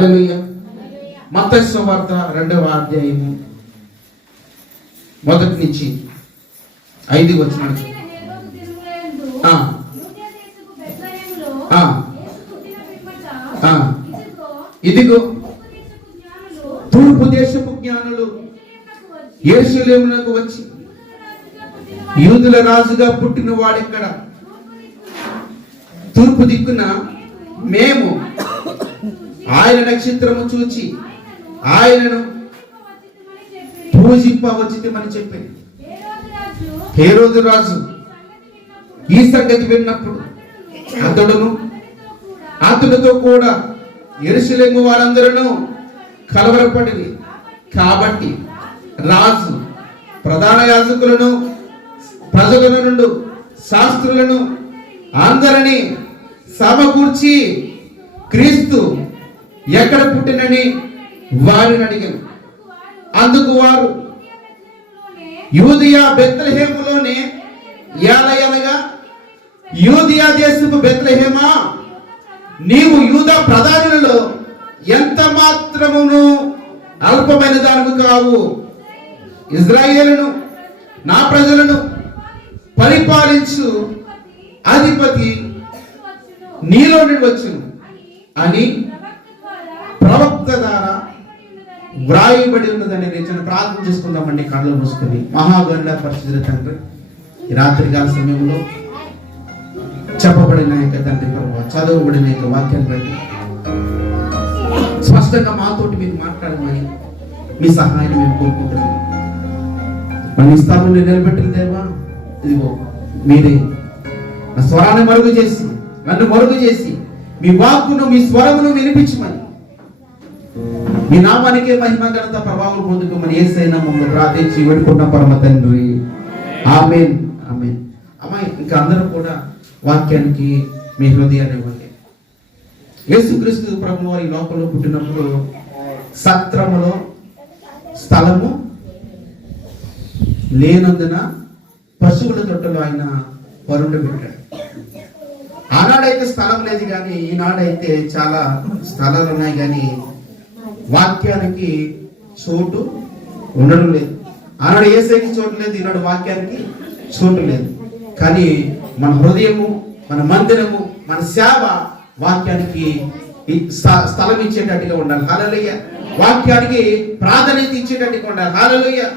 హల్లెలూయా. మత్తయి సువార్త 2వ అధ్యాయము 1 నుంచి 5 వచనాలు. ఇదిగో తూర్పు దేశపు జ్ఞానులు యెరూషలేమునకు వచ్చి, యూదుల రాజుగా పుట్టిన వాడెక్కడ, తూర్పు దిక్కున మేము ఆయన నక్షత్రము చూచి ఆయనను పూజింపవచ్చితిమని చెప్పింది. హేరోదు రాజు ఈ సంగతి విన్నప్పుడు అతడుతో కూడా యెరూషలేము వారందరూ కలవరపడింది. కాబట్టి రాజు ప్రధాన యాజకులను, ప్రజల నుండి శాస్త్రులను అందరినీ సమకూర్చి క్రీస్తు ఎక్కడ పుట్టినని వారిని అడిగాను. అందుకు వారు, యూదయ బెత్లెహేములోనే. ఏలయనగా, యూదయ దేశపు బెత్లెహేమా, నీవు యూదా ప్రధానులలో ఎంత మాత్రమును అల్పమైన దానివి కావు. ఇజ్రాయేలును నా ప్రజలను పరిపాలించు అధిపతి నీలో నుండి వచ్చును అని ప్రవక్త ద్వారా వ్రాయబడి ఉన్నదని నేను ప్రార్థన చేసుకుందామండి. కళ్ళు మూసుకొని. మహాగండ పరిశుద్ధ తండ్రి, ఈ రాత్రికాల సమయంలో చెప్పబడిన యొక్క తండ్రి ప్రభు, చదవబడిన యొక్క వాక్యాన్ని బట్టి స్పష్టంగా మాతోటి మీరు మాట్లాడమని మీ సహాయాన్ని మేము కోరుకుంటున్నాం. మన స్థానంలో నిలబెట్టిన దేవా, ఇదిగో మీరే నా స్వరాన్ని మరుగు చేసి, నన్ను మరుగు చేసి మీ వాక్కును, మీ స్వరమును వినిపించమని, మీ నామానికే మహిమ ఘనత ప్రభావం పొందుకోమని యేసయ్య నామములో ప్రార్థించి వేడుకున్న పరమ తండ్రి. ఆమేన్, ఆమేన్. అమ్మాయి ఇంకా అందరూ కూడా వాక్యానికి మీ హృదయాన్ని ఇవ్వండి. యేసుక్రీస్తు ప్రభువు వారి లోకంలో పుట్టినప్పుడు సత్రములో స్థలము లేనందున పశువుల తొట్టలో ఆయన వరుండ పెట్టాడు. ఆనాడైతే స్థలం లేదు, కానీ ఈనాడైతే చాలా స్థలాలు ఉన్నాయి, కానీ వాక్యానికి చోటు ఉండడం లేదు. ఆనాడు యేసయ్యకి చోటు లేదు, ఈనాడు వాక్యానికి చోటు లేదు. కానీ మన హృదయము, మన మందిరము, మన సేవ వాక్యానికి స్థలం ఇచ్చేటట్టుగా ఉండాలి. హల్లెలూయా. వాక్యానికి ప్రాధాన్యత ఇచ్చేటట్టుగా ఉండాలి. హల్లెలూయా.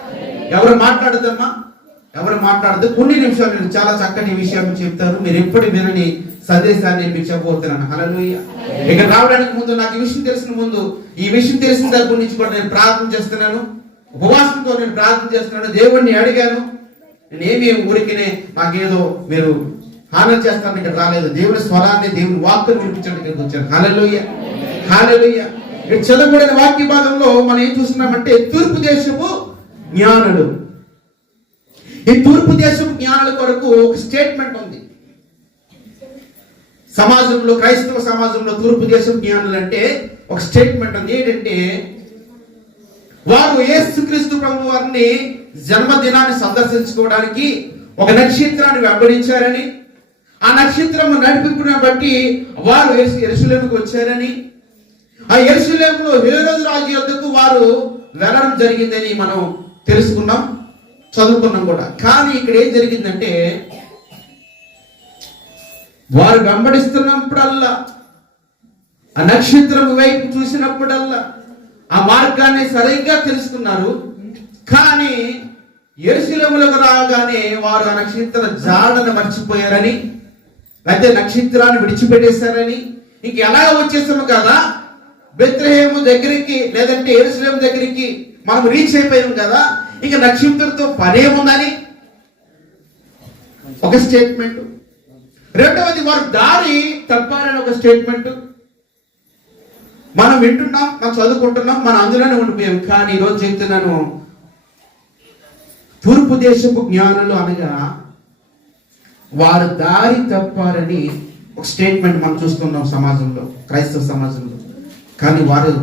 ఎవరు మాట్లాడదమ్మా, ఎవరు మాట్లాడదు. కొన్ని నిమిషాలు నేను చాలా చక్కని విషయం చెప్తాను. మీరు ఎప్పుడు వినని సందేశాన్ని మీకు చెప్పబోతున్నాను. హల్లెలూయా. ఇక్కడ రావడానికి ముందు, నాకు ఈ విషయం తెలిసిన ముందు, ఈ విషయం తెలిసిన దగ్గర నుంచి కూడా నేను ప్రార్థన చేస్తున్నాను. ఉపవాసంతో నేను ప్రార్థన చేస్తున్నాను. దేవుణ్ణి అడిగాను. నేనేమి ఊరికినే మాకేదో మీరు హామీ చేస్తాను ఇక్కడ రాలేదు. దేవుని స్వరాన్ని, దేవుని వాక్కును వినిపించడానికి వచ్చాను. హల్లెలూయా, హల్లెలూయా. ఇక్కడ చదవబడిన వాక్య భాగంలో మనం ఏం చూస్తున్నామంటే, తూర్పు దేశపు జ్ఞానులు. ఈ తూర్పు దేశపు జ్ఞానుల కొరకు ఒక స్టేట్మెంట్ ఉంది సమాజంలో, క్రైస్తవ సమాజంలో. తూర్పు దేశపు జ్ఞానులు అంటే ఒక స్టేట్మెంట్ ఉంది. ఏంటంటే, వారు యేసుక్రీస్తు ప్రభు వారిని జన్మదినాన్ని సందర్శించుకోవడానికి ఒక నక్షత్రాన్ని వెంబడించారని, ఆ నక్షత్రం నడిపింపుని బట్టి వారు యెరూషలేముకు వచ్చారని, ఆ యెరూషలేములో హేరోదు రాజు యొద్దకు వారు వెళ్ళడం జరిగిందని మనం తెలుసుకున్నాం, చదువుకున్నాం కూడా. కానీ ఇక్కడ ఏం జరిగిందంటే, వారు వెంబడిస్తున్నప్పుడల్లా, ఆ నక్షత్రం వైపు చూసినప్పుడల్లా ఆ మార్గాన్ని సరిగ్గా తెలుసుకున్నారు. కానీ యెరూషలేములకు రాగానే వారు ఆ నక్షత్ర జాడను మర్చిపోయారని, అయితే నక్షత్రాన్ని విడిచిపెట్టేశారని, ఇంక ఎలా వచ్చేసాము కదా బెత్లెహేము దగ్గరికి, లేదంటే యెరూషలేము దగ్గరికి మనం రీచ్ అయిపోయాం కదా, ఇక నక్షత్రంతో పనేముందని ఒక స్టేట్మెంట్. రెండవది, వారు దారి తప్పారని ఒక స్టేట్మెంట్. మనం వింటున్నాం, మనం చదువుకుంటున్నాం, మనం అందులోనే ఉండిపోయాం. కానీ ఈరోజు చెప్తున్నాను, తూర్పు దేశపు జ్ఞానులు అనగా వారు దారి తప్పారని ఒక స్టేట్మెంట్ మనం చూస్తున్నాం సమాజంలో, క్రైస్తవ సమాజంలో. కానీ వారు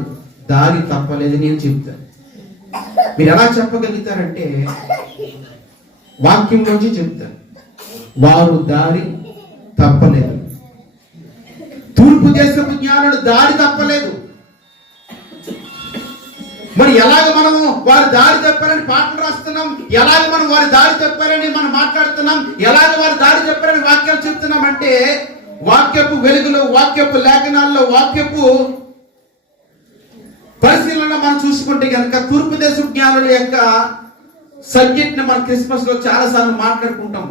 దారి తప్పలేదని నేను చెప్తాను. మీరు ఎలా చెప్పగలుగుతారంటే, వాక్యంలోంచి చెప్తారు, వారు దారి తప్పలేదు. తూర్పు దేశపు జ్ఞానులు దారి తప్పలేదు. మరి ఎలాగ మనము వారి దారి తప్పారని పాటలు రాస్తున్నాం, ఎలాగ మనం వారి దారి తప్పారని మనం మాట్లాడుతున్నాం, ఎలాగ వారి దారి తప్పారని వాక్యాలు చెప్తున్నాం అంటే వాక్యపు వెలుగులో, వాక్యపు లేఖనాల్లో, వాక్యపు పరిశీలన మనం చూసుకుంటే కనుక తూర్పు దేశ జ్ఞానుల యొక్క సబ్జెక్ట్ ని మనం క్రిస్మస్ లో చాలా సార్లు మాట్లాడుకుంటాం.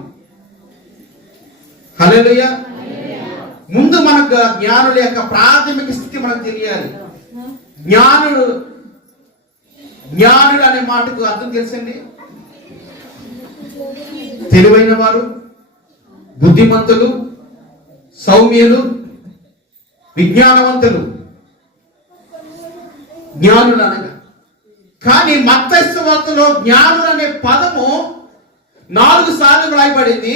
హల్లెలూయా. ముందు మనకు జ్ఞానుల యొక్క ప్రాథమిక స్థితి మనకు తెలియాలి. జ్ఞానుడు అనే మాటకు అర్థం తెలుసండి, తెలివైన వారు, బుద్ధిమంతులు, సౌమ్యులు, విజ్ఞానవంతులు, జ్ఞానులు అనగా. కానీ మత్తయి సువార్తలో జ్ఞానులు అనే పదము 4 సార్లు రాయబడింది.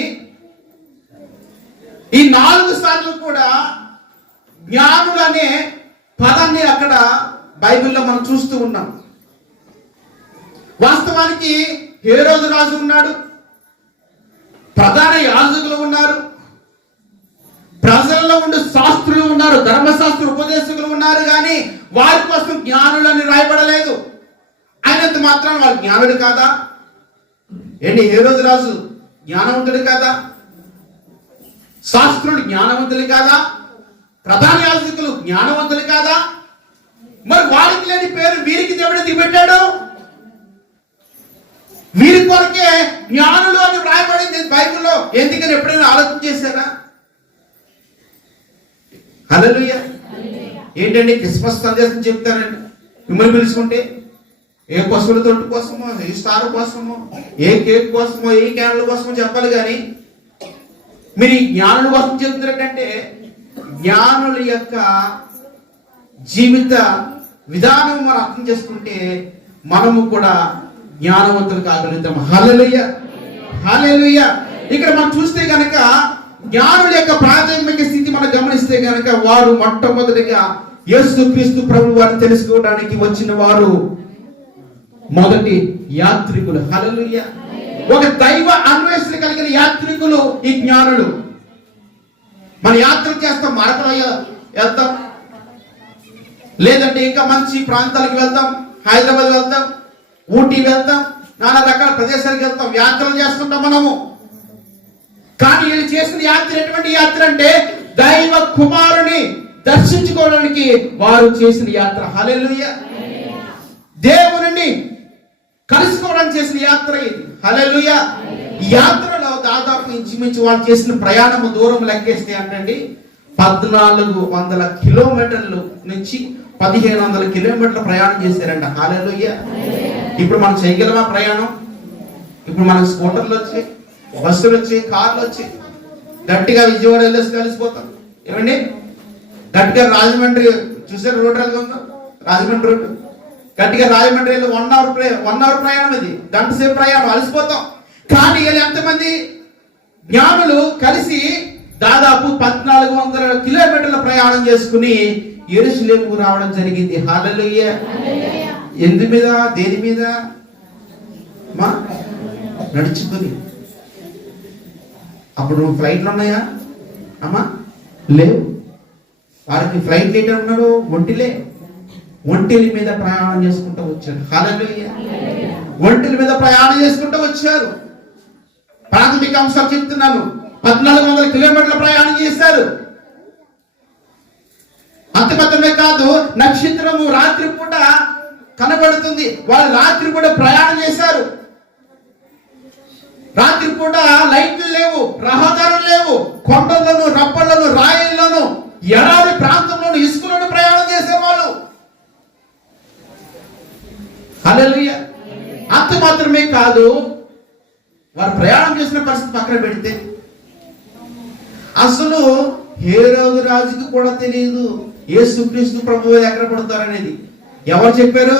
ఈ 4 సార్లు కూడా జ్ఞానులు అనే పదాన్ని అక్కడ బైబిల్లో మనం చూస్తూ ఉన్నాం. వాస్తవానికి హేరోదు రాజు ఉన్నాడు, ప్రధాన యాజకులు ఉన్నారు, ప్రజల్లో ఉండే శాస్త్రులు ఉన్నారు, ధర్మశాస్త్ర ఉపదేశకులు ఉన్నారు, కానీ వారి కోసం జ్ఞానులని రాయబడలేదు. అయినంత మాత్రం వాళ్ళు జ్ఞానుడు కాదా? ఏంటి, హేరోదు రాజు జ్ఞానవంతుడు కాదా? శాస్త్రులు జ్ఞానవంతులు కాదా? ప్రధాన యాజకులు జ్ఞానవంతులు కాదా? మరి వారికి లేని పేరు వీరికి దేవుడు ఎందుకు పెట్టాడు? వీరి కొరకే జ్ఞానులు అని వ్రాయబడింది బైబిల్లో. ఎందుకని ఎప్పుడైనా ఆలోచన చేశారా? హల్లెలూయా. ఏంటండి క్రిస్మస్ సందేశం చెప్తారండి, మిమ్మల్ని పిలుచుకుంటే ఏ పశువుల తొట్టు కోసమో, ఏ స్టార్ కోసమో, ఏ కేక్ కోసమో, ఏ క్యాండిల్ కోసమో చెప్పాలి, కానీ మీరు ఈ జ్ఞానుల కోసం చెప్తున్నారంటే జ్ఞానుల యొక్క జీవిత విధానం మనం అర్థం చేసుకుంటే మనము కూడా జ్ఞానవంతులు కాగలుగుతాం. హల్లెలూయా, హల్లెలూయా. ఇక్కడ మనం చూస్తే కనుక జ్ఞానుల యొక్క ప్రాథమిక స్థితి మనం గమనిస్తే కనుక వారు మొట్టమొదటిగా యేసుక్రీస్తు ప్రభు వారిని తెలుసుకోవడానికి వచ్చిన వారు మొదటి యాత్రికులు. హల్లెలూయా. ఒక దైవ అన్వేషణ కలిగిన యాత్రికులు ఈ జ్ఞానులు. మన యాత్ర చేస్తాం, మరకలో వెళ్తాం, లేదంటే ఇంకా మంచి ప్రాంతాలకు వెళ్తాం, హైదరాబాద్ వెళ్తాం, ఊటీ వెళ్తాం, నానా రకాల ప్రదేశాలకు వెళ్తాం, యాత్రలు చేస్తుంటాం మనము. కానీ వీళ్ళు చేసిన యాత్ర ఎటువంటి యాత్ర అంటే దైవ కుమారుని దర్శించుకోవడానికి వారు చేసిన యాత్ర. హల్లెలూయా. దేవుని కలుసుకోవడానికి చేసిన యాత్ర ఇది. హల్లెలూయా. ఈ యాత్రలో దాదాపు ఇంచుమించు వాళ్ళు చేసిన ప్రయాణము దూరం లెక్కేస్తే అంటండి 1400 కిలోమీటర్లు నుంచి 1500 కిలోమీటర్ల ప్రయాణం చేశారంట. హల్లెలూయా. ఇప్పుడు మనం చేయగలమా ప్రయాణం? ఇప్పుడు మనకు స్కూటర్లు వచ్చాయి, బస్సులు వచ్చాయి, కార్లు వచ్చాయి, గట్టిగా విజయవాడ వెళ్ళేసి కలిసిపోతాం. ఏమండి, గట్టిగా రాజమండ్రి చూసారు, రోడ్ వెళ్తుందా, రాజమండ్రి రోడ్డు, గట్టిగా రాజమండ్రి వెళ్ళి 1 అవర్ ప్రయాణం, ఇది గంట సేపు ప్రయాణం, అలసిపోతాం. కానీ వీళ్ళు ఎంతమంది జ్ఞానులు కలిసి దాదాపు 1400 కిలోమీటర్ల ప్రయాణం చేసుకుని యెరూషలేముకు రావడం జరిగింది. హల్లెలూయా. ఎందు మీద, దేని మీద? నడుచుకుని. అప్పుడు ఫ్లైట్లు ఉన్నాయా అమ్మా? లేవు. వారికి ఫ్లైట్లు ఏంటో ఉన్నారు, ఒంటిల మీద ప్రయాణం చేసుకుంటూ వచ్చారు. హల్లెలూయా. ఒంటిల మీద ప్రయాణం చేసుకుంటూ వచ్చారు. ప్రాథమిక అంశాలు చెప్తున్నాను. 1400 కిలోమీటర్ల ప్రయాణం చేశారు. అంత మాత్రమే కాదు, నక్షత్రము రాత్రి పూట కనబడుతుంది. వాళ్ళు రాత్రి పూట ప్రయాణం చేశారు. రాత్రి పూట లైట్లు లేవు, రహదారులు లేవు, కొండల్లోను, రప్పల్లోను, రాయల్లోను, ఎడారి ప్రాంతంలోను, ఇసుకలోను ప్రయాణం చేసేవాళ్ళు. హల్లెలూయా. అంత మాత్రమే కాదు, వారు ప్రయాణం చేసిన పరిస్థితి పక్కన పెడితే అసలు హేరోదు రాజుకి కూడా తెలియదు యేసుక్రీస్తు ప్రభువు ఎక్కడ పుడతారనేది. ఎవరు చెప్పారు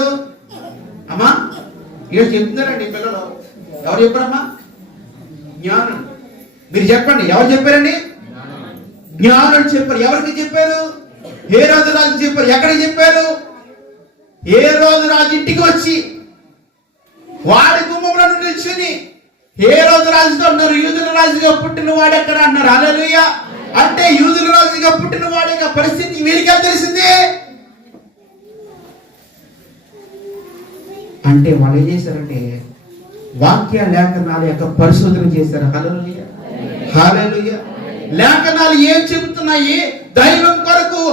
అమ్మా? ఇక్కడ చెప్తున్నారండి పిల్లలు. ఎవరు చెప్పారమ్మా? జ్ఞానుడు. మీరు చెప్పండి, ఎవరు చెప్పారండి? జ్ఞానుడు చెప్పారు. ఎవరికి చెప్పారు? హేరోదు రాజు చెప్పారు. ఎక్కడికి చెప్పారు? హేరోదు రాజు ఇంటికి వచ్చి వాడి గుమ్మంలో నిల్చుని హేరోదు రాజుతో అన్నారు, యూదుల రాజుగా పుట్టిన వాడు ఎక్కడ అన్నారు. హల్లెలూయా. అంటే యూదుల రాజుగా పుట్టిన వాడి పరిస్థితి వీరికి తెలిసింది. అంటే వాళ్ళు ఏం చేశారంటే వాక్య లేఖనాల యొక్క పరిశోధన చేశారు. హల్లెలూయా, హల్లెలూయా. లేఖనాలు ఏం చెబుతున్నాయి, దైవం కొరకు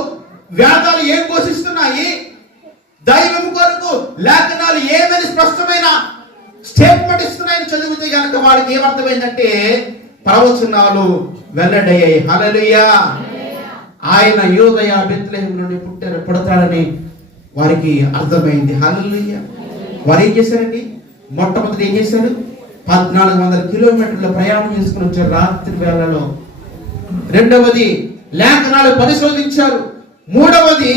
వేదాలు ఏం ఘోషిస్తున్నాయి, దైవం కొరకు లేఖనాలు ఏమైనా స్పష్టమైన స్టేట్మెంట్ ఇస్తున్నాయని చదివితే కనుక వాడికి ఏమర్థమైందంటే ప్రవచనాలు వెల్లడయ్యాయి. హల్లెలూయా. ఆయన యోదయ బెత్లెహేము నుండి పుడతాడని వారికి అర్థమైంది. హల్లెలూయా. వారు ఏం చేశారండి, మొట్టమొదటి ఏం చేశారు, 1400 కిలోమీటర్ల ప్రయాణం చేసుకుని వచ్చారు రాత్రి వేళలో. రెండవది లేఖనాలు పరిశోధించారు. మూడవది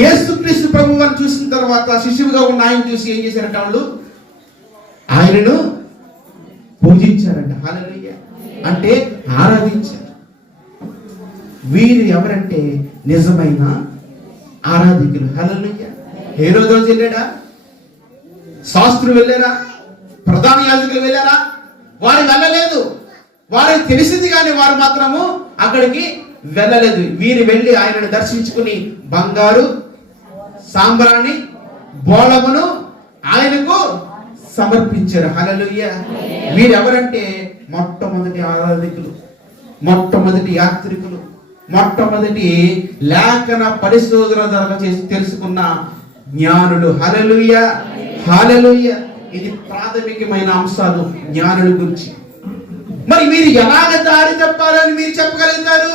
యేసుక్రీస్తు ప్రభువుని చూసిన తర్వాత శిశువుగా ఉన్న ఆయన చూసి ఏం చేశారంట, వాళ్ళు ఆయనను పూజించారంట. హల్లెలూయా. అంటే ఆరాధించారు. వీరు ఎవరంటే నిజమైన ఆరాధికులు. హల్లెలూయా. హేరోదు వెళ్ళాడా, శాస్త్రులు వెళ్ళారా, ప్రధాన యాజకులు వెళ్ళారా? వారు వెళ్ళలేదు. వారికి తెలిసింది కానీ వారు మాత్రము అక్కడికి వెళ్ళలేదు. వీరు వెళ్ళి ఆయనను దర్శించుకుని బంగారు సాంబ్రాణి బోళమును ఆయనకు సమర్పించారు. హల్లెలూయా. వీరెవరంటే మొట్టమొదటి ఆరాధికులు, మొట్టమొదటి యాత్రికులు, మొట్టమొదటి లేఖన పరిశోధన ద్వారా చేసి తెలుసుకున్న జ్ఞానులు. హల్లెలూయా, హల్లెలూయా. ఇది ప్రాథమికమైన అంశాలు జ్ఞానుల గురించి. మరి మీరు ఎలాగ దారి తప్పాలని మీరు చెప్పగలుగుతారు?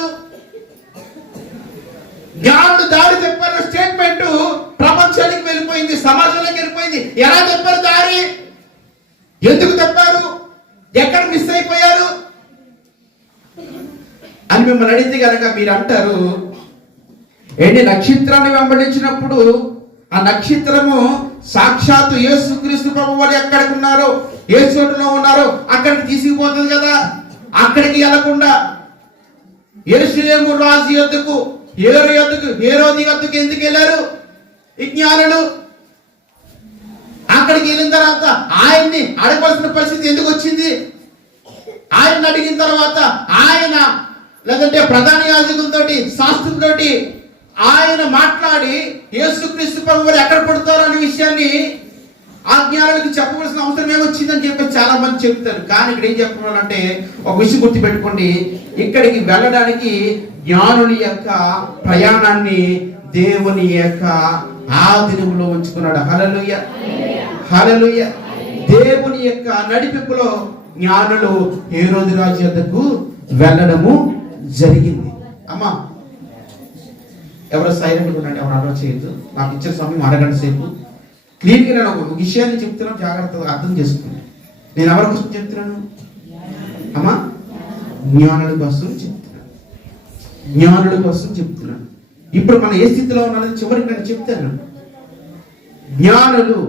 జ్ఞానుడు దారి చెప్పారు స్టేట్మెంట్ ప్రపంచానికి వెళ్ళిపోయింది, సమాజంలోకి వెళ్ళిపోయింది. ఎలా చెప్పారు దారి? ఎందుకు తప్పారు? ఎక్కడ మిస్ అయిపోయారు అని మిమ్మల్ని అడిగితే కనుక మీరు అంటారు, ఏంటి నక్షత్రాన్ని వెంబడించినప్పుడు ఆ నక్షత్రము సాక్షాత్తు యేసుక్రీస్తు ప్రభువు వారు ఎక్కడికి ఉన్నారో, ఏ చోటులో ఉన్నారో అక్కడికి తీసుకుపోతుంది కదా. అక్కడికి వెళ్లకుండా యెరూషలేము రాజు యొద్దకు, హేరోదు యొద్దకు ఎందుకు వెళ్ళారు ఈ జ్ఞానులు? అక్కడికి వెళ్ళిన తర్వాత ఆయన్ని అడగవలసిన పరిస్థితి ఎందుకు వచ్చింది? ఆయన అడిగిన తర్వాత ఆయన లేదంటే ప్రధాన యాజకులతోటి శాస్త్రులతోటి ఆయన మాట్లాడి యేసుక్రీస్తు ప్రభువు వారు ఎక్కడ పడతారు అనే విషయాన్ని ఆ జ్ఞానులకు చెప్పవలసిన అవసరం ఏమొచ్చిందని చెప్పి చాలా మంది చెప్తారు. కానీ ఇక్కడ ఏం చెప్పాలంటే ఒక విషయం గుర్తుపెట్టుకోండి, ఇక్కడికి వెళ్ళడానికి జ్ఞానుల యొక్క ప్రయాణాన్ని దేవుని యొక్క ఆధీనంలో ఉంచుకున్నాడు. హల్లెలూయా, హల్లెలూయా. దేవుని యొక్క నడిపింపులో జ్ఞానులు హేరోదు రాజు యొద్దకు వెళ్ళడము జరిగింది. అమ్మా ఎవరో సైలెంట్గా ఉండండి, ఎవరు అలవాటు చేయొద్దు. నాకు ఇచ్చిన సమయం అరగంట సేపు. క్లియర్గా నేను ఒక విషయాన్ని చెప్తున్నాను, జాగ్రత్తగా అర్థం చేసుకున్నాను. నేను ఎవరి కోసం చెప్తున్నాను అమ్మా? జ్ఞానుల కోసం చెప్తున్నాను, జ్ఞానుల కోసం చెప్తున్నాను. ఇప్పుడు మనం ఏ స్థితిలో ఉన్నది చివరికి నేను చెప్తాను. జ్ఞానులు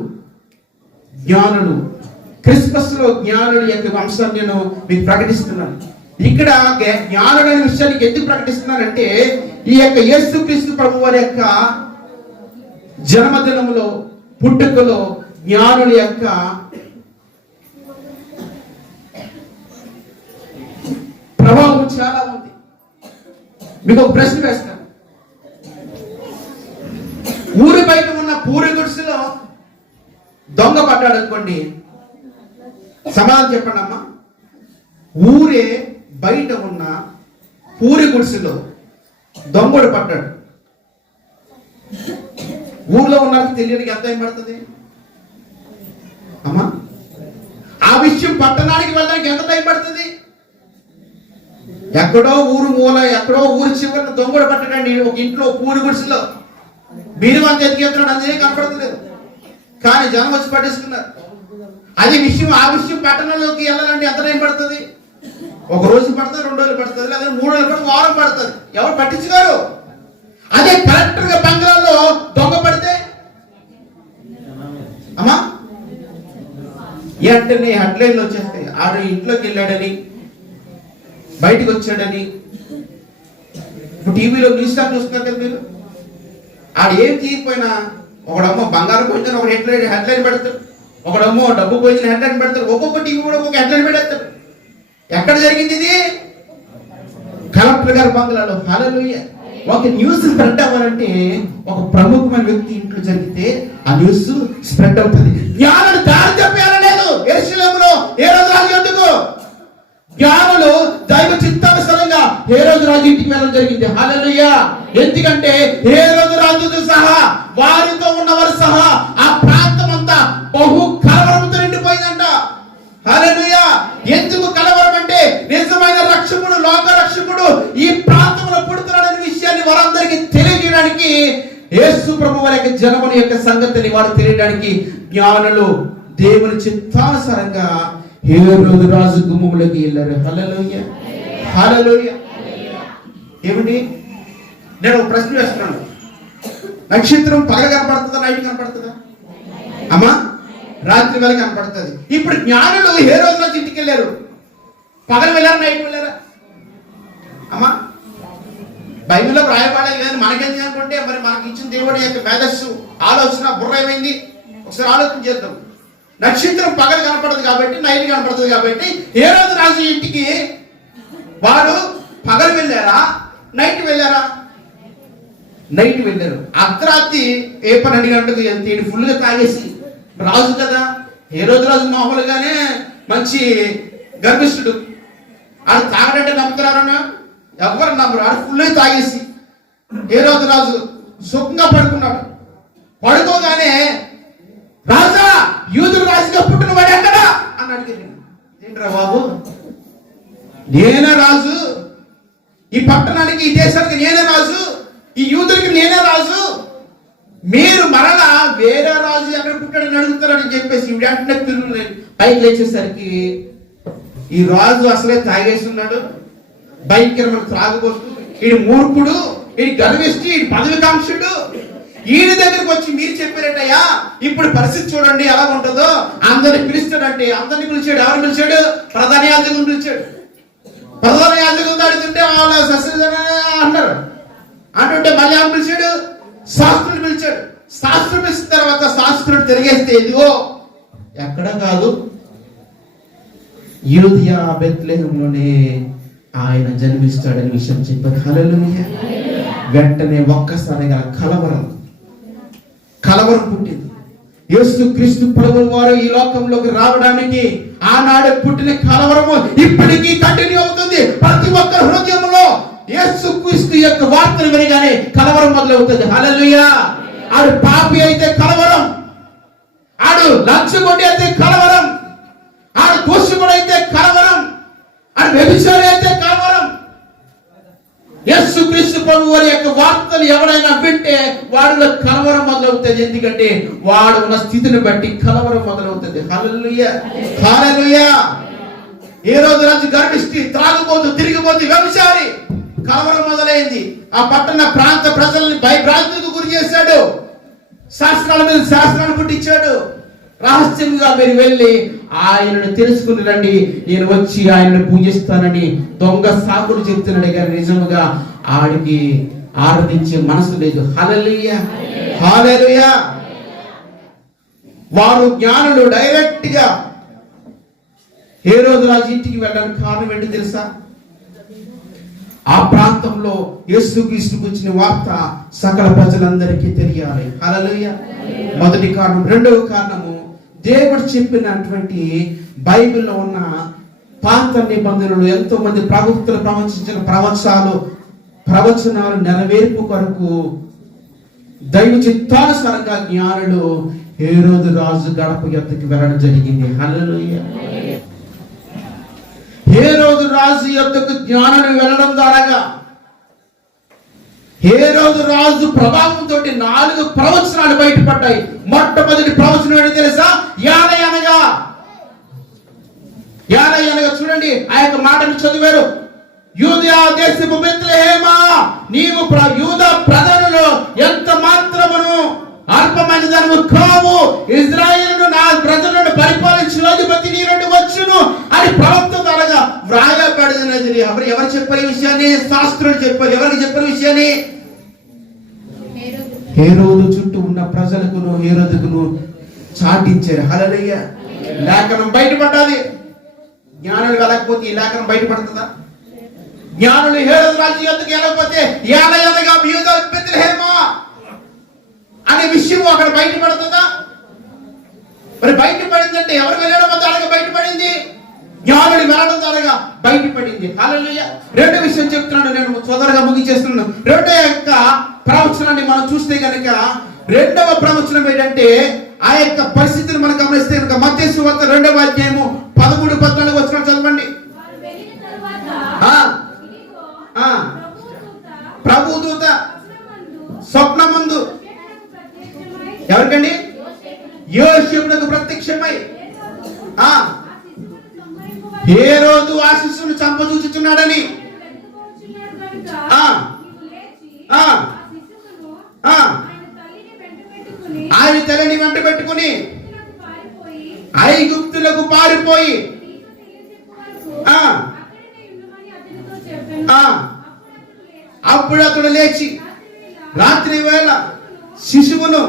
క్రిస్మస్ లో జ్ఞానుల యొక్క వంశాన్ని నేను మీకు ప్రకటిస్తున్నాను. ఇక్కడ జ్ఞానుడు అనే విషయానికి ఎందుకు ప్రకటిస్తున్నానంటే ఈ యొక్క యేసుక్రీస్తు ప్రభువు వారి యొక్క జన్మదినములో, పుట్టుకలో జ్ఞానుల యొక్క ప్రభావం చాలా ఉంది. మీకు ఒక ప్రశ్న వేస్తాను. ఊరి బయట ఉన్న పూరి గుడిసెలో దొంగ పడ్డాడు అనుకోండి, సమాధానం చెప్పండి అమ్మా. ఊరే బయట ఉన్న పూరి గుడిసెలో దొంగడు పడ్డాడు. ఊర్లో ఉన్నది తెలియడానికి ఎంత ఏం పడుతుంది అమ్మా? ఆ విషయం పట్టణానికి వెళ్ళడానికి ఎంత టైం పడుతుంది? ఎక్కడో ఊరు మూల, ఎక్కడో ఊరి చివరిన దొంగడు పట్టడండి ఒక ఇంట్లో పూరి గుడిసెలో బీరువా ఎత్తుకెళ్తున్నాడు, అందుకే కనపడతలేదు. కానీ జనం వచ్చి పట్టేసుకున్నారు. అది విషయం, ఆ విషయం పట్టణంలోకి వెళ్ళాలంటే ఎంత టైం పడుతుంది? ఒక రోజు పడుతుంది, 2 రోజులు పడుతుంది, లేదా 3 రోజులు పడుతుంది, వారం పడుతుంది. ఎవరు పట్టించుకోరు. అదే కరెక్టర్ గా బంగ్లాలో దొంగ పడితే అమ్మా వెంటనే హెడ్లైన్లు వచ్చేస్తాయి. ఆడు ఇంట్లోకి వెళ్ళాడని, బయటకు వచ్చాడని. ఇప్పుడు టీవీలో న్యూస్ ఛానల్ చూస్తున్నారు కదా మీరు. ఆడు ఏం తీయకపోయినా ఒకడమ్మో బంగారం పోయిందని ఒక హెడ్లైన్ పెడతాడు, ఒకడమ్మో డబ్బు పోయిందని హెడ్లైన్ పెడతాడు. ఒక్కొక్క టీవీ కూడా ఒక్కొక్క హెడ్లైన్ పెడతాడు. ఎక్కడ జరిగింది ఇది? కలెక్టర్ గారి బంగ్లాలో. హల్లెలూయా. ఒక న్యూస్ స్ప్రెడ్ అవ్వాలంటే ఒక ప్రముఖమైన వ్యక్తి ఇంట్లో జరిగితే ఆ న్యూస్ స్ప్రెడ్ అవుతుంది. జ్ఞానులు దారి చెప్పాలలేదు యెరూషలేములో హేరోదు రాజు ఎందుకు? జ్ఞానులు దైవ చిత్తానుసారంగా హేరోదు రాజు ఇంటికి వెళ్ళడం జరిగింది. హల్లెలూయా. ఎందుకంటే హేరోదు రాజుతో సహా వారితో ఉన్నవారు సహా ఆ ప్రాంతం అంతా బహు కలవరంతో నిండిపోయిందంట. హల్లెలూయా. ఎందుకు కలవరం అంటే నిజమైన రక్షకుడు, లోక రక్షకుడు ఈ ప్రాంతంలో పుడుతున్నాడనే విషయాన్ని వారందరికీ తెలియజేయడానికి, యేసు ప్రభు వారి యొక్క జన్మల యొక్క సంగతిని వారు తెలియడానికి జ్ఞానులు దేవుని చిత్తానుసారంగా హేరోదు రాజు గుమ్మములోకి వెళ్ళారు. హల్లెలూయా. హల్లెలూయా. ఏమండి, నేను ఒక ప్రశ్న వేస్తున్నాను. నక్షత్రం పగల కనపడుతుందా, నైట్ కనపడుతుందా? అమ్మా, రాత్రి వేళ కనపడుతుంది. ఇప్పుడు జ్ఞానులు హేరోదు రాజు ఇంటికి వెళ్ళారు. పగలు వెళ్ళారు, నైట్ వెళ్ళారా? అమ్మా, బైబిల్లో రాయబడలేదు కానీ మనకేంది అనుకుంటే మరి మనకి ఇచ్చిన దేవుడి యొక్క మేధస్సు, ఆలోచన, బుర్ర ఏమైంది? ఒకసారి ఆలోచన చేద్దాం. నక్షత్రం పగలు కనపడదు కాబట్టి, నైట్ కనపడుతుంది కాబట్టి హేరోదు రాజు ఇంటికి వారు పగలు వెళ్ళారా, నైట్ వెళ్ళారా? నైట్ వెళ్ళారు. అర్ధరాత్రి 12 గంటలకు వెళ్తే ఫుల్గా తాగేసి, రాజు కదా, హేరోదు రాజు మామూలుగానే మంచి గర్భిష్ఠుడు, ఆడు తాగడంటే నమ్ముతున్నారన్నా? ఎవరు నమ్మరు. ఆడు ఫుల్గా తాగేసి హేరోదు రాజు సుఖంగా పడుకున్నాడు. పడుకోగానే, రాజా, యూదుల రాజుగా పుట్టిన వాడు ఎక్కడా అని అడిగాడు. ఏంట్రా బాబు, నేనే రాజు, ఈ పట్టణానికి, ఈ దేశానికి నేనే రాజు, ఈ యూదులకి నేనే రాజు, మీరు మరలా వేరే రాజు ఎక్కడ పుట్టాడని అడుగుతారని చెప్పేసి వెంటనే తిరుగు పైకి లేచేసరికి ఈ రాజు అసలే తాగేస్తున్నాడు, భయంకరమైన త్రాగుబోతు, ఈడు మూర్ఖుడు, ఈడు గర్విష్టి, ఈడు పదవికాంక్షుడు. ఈయన దగ్గరకు వచ్చి మీరు చెప్పారటయ్యా, ఇప్పుడు పరిస్థితి చూడండి ఎలా ఉంటుందో, అందరిని పిలుస్తాడంటే అందరిని పిలిచాడు. ఎవరు పిలిచాడు? ప్రధాన యాజకులను పిలిచాడు. ప్రధాన యాజకులు అడుగుతుంటే వాళ్ళు సస్య అన్నారు. అంటుంటే మళ్ళీ ఎవరు పిలిచాడు? శాస్త్రులు పిలిచాడు. శాస్త్రులు పిలిచిన తర్వాత శాస్త్రుడు తిరిగేస్తే, ఇదిగో ఎక్కడ కాదు, యూదయ బెత్లెహేములోనే ఆయన జన్మిస్తాడని విషయం చెప్పారు. హల్లెలూయా. వెంటనే ఒక్కసారిగా కలవరం పుట్టింది. యేసు క్రీస్తు ప్రభువు వారు ఈ లోకంలోకి రావడానికి ఆనాడు పుట్టిన కలవరము ఇప్పటికీ కంటిన్యూ అవుతుంది. ప్రతి ఒక్క హృదయంలో యేసు క్రీస్తు యొక్క వార్తలు వినగానే కలవరం మొదలవుతుంది. హల్లెలూయా. ఆడు పాపి అయితే కలవరం, ఆడు లంచగొండి అయితే కలవరం, ఆడు దోషకుడు అయితే కలవరం, ఆడు వ్యభిచారి అయితే కలవరం. యేసు క్రీస్తు ప్రభు వారి యొక్క వార్తలు ఎవరైనా వింటే వాడిలో కలవరం మొదలవుతుంది. ఎందుకంటే వాడు ఉన్న స్థితిని బట్టి కలవరం మొదలవుతుంది. హల్లెలూయా. హల్లెలూయా. హేరోదు రాజు గర్విష్టి, త్రాగుబోతు, తిరిగిపోతు, వ్యభిచారి. కలవరం మొదలైంది. ఆ పట్టణ ప్రాంత ప్రజల్ని భయభ్రాంతులకు గురి చేశాడు. శాస్త్రాల మీద శాస్త్రాలు పుట్టించాడు. రహస్యంగా మీరు వెళ్ళి ఆయనను తెలుసుకుని రండి, నేను వచ్చి ఆయనను పూజిస్తానని దొంగ సాకులు చెప్తున్నాడు. కానీ నిజముగా ఆడికి ఆరాధించే మనసు లేదు. హల్లెలూయా. హల్లెలూయా. వారు జ్ఞానులు డైరెక్ట్ గా హేరోదు రాజు ఇంటికి వెళ్ళడానికి కారణం ఏంటి తెలుసా? ఆ ప్రాంతంలో యేసుక్రీస్తుకు వచ్చిన వార్త సకల ప్రజలందరికీ తెలియాలి. హల్లెలూయా. మొదటి కారణం. రెండవ కారణము, దేవుడు చెప్పినటువంటి బైబిల్లో ఉన్న పాత నిబంధనలు ఎంతో మంది ప్రవక్తలు ప్రవచించిన ప్రవచనాలు నెరవేర్పు కొరకు దైవ చిత్తానుసారంగా జ్ఞానులు హేరోదు రాజు గడప యొద్దకు వెళ్ళడం జరిగింది. హల్లెలూయా. హేరోదు రాజు యొద్దకు జ్ఞానులు వెళ్ళడం ద్వారా హేరోదు రాజు ప్రభావంతో 4 ప్రవచనాలు బయటపడ్డాయి. మొట్టమొదటి ప్రవచనం ఏంటి తెలుసా? యానయనగా చూడండి, ఆ యొక్క మాటను చదివారు. యూదయా దేశపు బెత్లెహేమా, నీవు యూదా ప్రజలలో ఎంత మాత్రమును అల్పమైన దానివి కావు, ఇజ్రాయేలును నా ప్రజలను పరిపాలించిన అధిపతి నీ నుండి వచ్చును అని ప్రవక్త ద్వారా వ్రాయబడినది. ఎవరు చెప్పిన విషయాన్ని? శాస్త్రులు చెప్పారు. ఎవరికి చెప్పిన విషయాన్ని? హేరోదు చుట్టూ ఉన్న ప్రజలకును హేరోదుకును చాటించారు. హల్లెలూయా. లేఖనం బయటపడాలి. జ్ఞానులు వెళ్ళకపోతే ఈ లేఖనం బయటపడుతుందా? జ్ఞానులు హేరోదు రాజు యొద్దకు వెళ్ళకపోతే ఏలయనగా యూదా బెత్లెహేమా అనే విషయం అక్కడ బయటపడుతుందా? మరి బయటపడిందంటే ఎవరు వెళ్ళడం ద్వారా బయటపడింది? జ్ఞానుడు వెళ్ళడం ద్వారా బయటపడింది. హల్లెలూయా. రెండో విషయం చెప్తున్నాను, నేను తొందరగా ముగించేస్తున్నాను. రెండో యొక్క ప్రవచనాన్ని మనం చూస్తే కనుక రెండవ ప్రవచనం ఏంటంటే ఆ యొక్క పరిస్థితిని మనం గమనిస్తే కనుక మత్తయి సువార్త 2వ అధ్యాయము 13-14 వచనాలు చదవండి. ప్రభుదూత స్వప్నమందు ఎవరికండి? యోసేపునకు ప్రత్యక్షమై హేరోదు ఆ శిశువును చంపచూచుచున్నాడని ఆయన తల్లిని వెంట పెట్టుకుని ఐగుప్తులకు పారిపోయి అప్పుడు అతడు లేచి రాత్రి వేళ శిశువును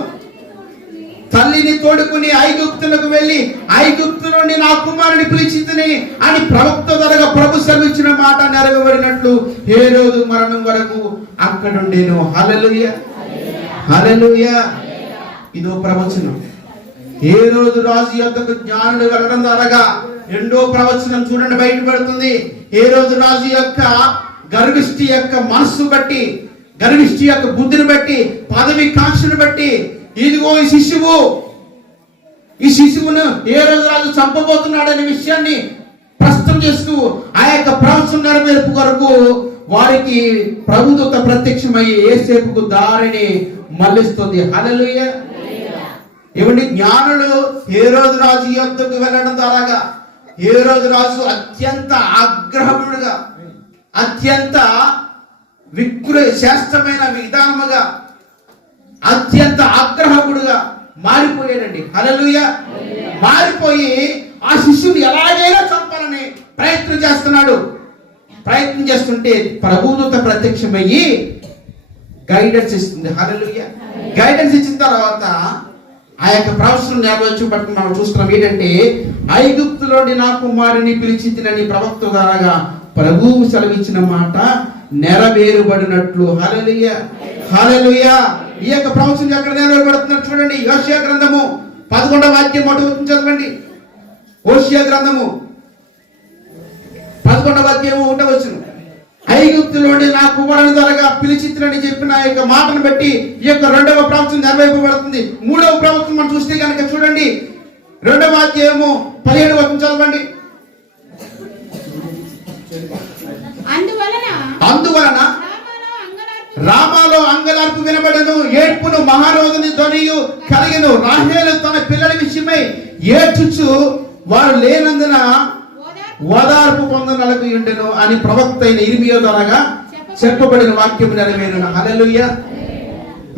తల్లిని తోడుకుని ఐగుప్తులకు వెళ్లి ఐగుప్తు నుండి నా కుమారుని పిలిచితిని అని ప్రవక్త ద్వారా ప్రభు సెలవిచ్చిన మాట నెరవేరినట్లు హేరోదు మరణం వరకు అక్కడుండేను. హల్లెలూయా, హల్లెలూయా. ఇదో ప్రవచనం. హేరోదు రాజు యొద్దకు జ్ఞానుడు వెళ్ళడం ద్వారా రెండో ప్రవచనం చూడండి బయటపడుతుంది. హేరోదు రాజు యొక్క గర్విష్టి యొక్క మనస్సు బట్టి, గర్విష్టి యొక్క బుద్ధిని బట్టి, పదవి కాంక్షను బట్టి ఇదిగో ఈ శిశువును హేరోదు రాజు చంపబోతున్నాడనే విషయాన్ని ప్రశ్న చేస్తూ ఆ యొక్క ప్రవచనం నెరవేర్పు కొరకు వారికి ప్రభుదూత ప్రత్యక్షమై యోసేపుకు దారిని మళ్ళిస్తుంది. హల్లెలూయా. ఏమండి, జ్ఞానులు హేరోదు రాజు యొద్దకు వెళ్ళడం ద్వారా హేరోదు రాజు అత్యంత ఆగ్రహముడుగా, అత్యంత శ్రేష్టమైన విధానముగా, అత్యంత ఆగ్రహముడుగా మారిపోయాడండి. హల్లెలూయా. మారిపోయి ఆ శిశువుని ఎలాగైనా చంపాలని ప్రయత్నం చేస్తున్నాడు. ప్రయత్నం చేస్తుంటే ప్రభుదూత ప్రత్యక్షమయ్యి గైడెన్స్ ఇస్తుంది. హల్లెలూయా. గైడెన్స్ ఇచ్చిన తర్వాత ఆ యొక్క ప్రవచనం నెరవేర్చబట్టి మనం చూస్తున్నాం. ఏంటంటే ఐగుప్తులోని నా కుమారుని పిలిచితినని ప్రవక్త ద్వారా ప్రభువు సెలవిచ్చిన మాట నెరవేరుబడినట్లు. హల్లెలూయా, హల్లెలూయా. ఈ యొక్క ప్రవచనం ఎక్కడ నెరవేరబడుతున్నట్టు చూడండి. యోషియా గ్రంథము 11వ అధ్యాయం 1వ వచనం చదవండి. యోషియా గ్రంథము 11వ అధ్యాయం 1వ వచనం. ఐగుప్తులోని నా కుమారుని ద్వారా పిలిచితినని చెప్పిన ఆ యొక్క మాటను బట్టి ఈ యొక్క రెండవ ప్రవచనం నెరవేర్పబడుతుంది. మూడవ ప్రవచనం మనం చూస్తే కనుక చూడండి 2వ అధ్యాయము 17వ వచనం చదవండి. అందువలన రామాలో అంగలార్పు వినబడను, ఏడ్పును మహారోధుని ధ్వనియు కలిగెను. రాహేలు తన పిల్లల విషయమై ఏడ్చుచు వారు లేనందున ఓదార్పు పొందనలకు ఉండెను అని ప్రవక్త అయిన ఇర్మియా ద్వారా చెప్పబడిన వాక్యం నెరవేరును. హల్లెలూయా.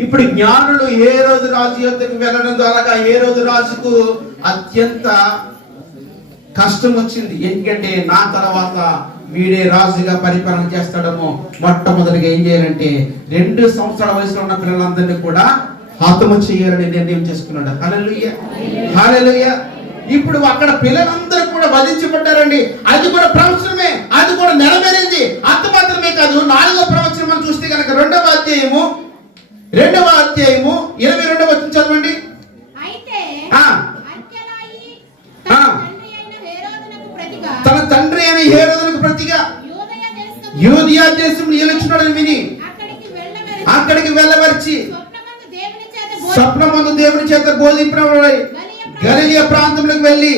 ఇప్పుడు జ్ఞానులు హేరోదు రాజు యొద్దకు వెళ్ళడం ద్వారా హేరోదు రాజుకు అత్యంత కష్టం వచ్చింది. ఎందుకంటే నా తర్వాత వీడే రాజుగా పరిపాలన చేస్తాడేమో. మొట్టమొదటిగా ఏం చేయాలంటే 2 సంవత్సరాల వయసులో ఉన్న పిల్లలందరినీ కూడా హతము చేయాలని నిర్ణయం చేసుకున్నాడు. హల్లెలూయా, హల్లెలూయా. ఇప్పుడు అక్కడ పిల్లలందరూ కూడా వధించబడ్డారండి. అది కూడా ప్రవచనమే, అది కూడా నెరవేరింది. అంత మాత్రమే కాదు, 4వ ప్రవచనం మనం చూస్తే కనుక 2వ అధ్యాయము 22వ వచనం చదవండి. తన తండ్రి అయిన హేరోదునకు ప్రతిగా యూదయ దేశం నియమించున్నాడని విని అక్కడికి వెళ్ళవచ్చి స్వప్నమందు దేవుని చేత బోధింపబడి గలిలయ ప్రాంతంలోకి వెళ్ళి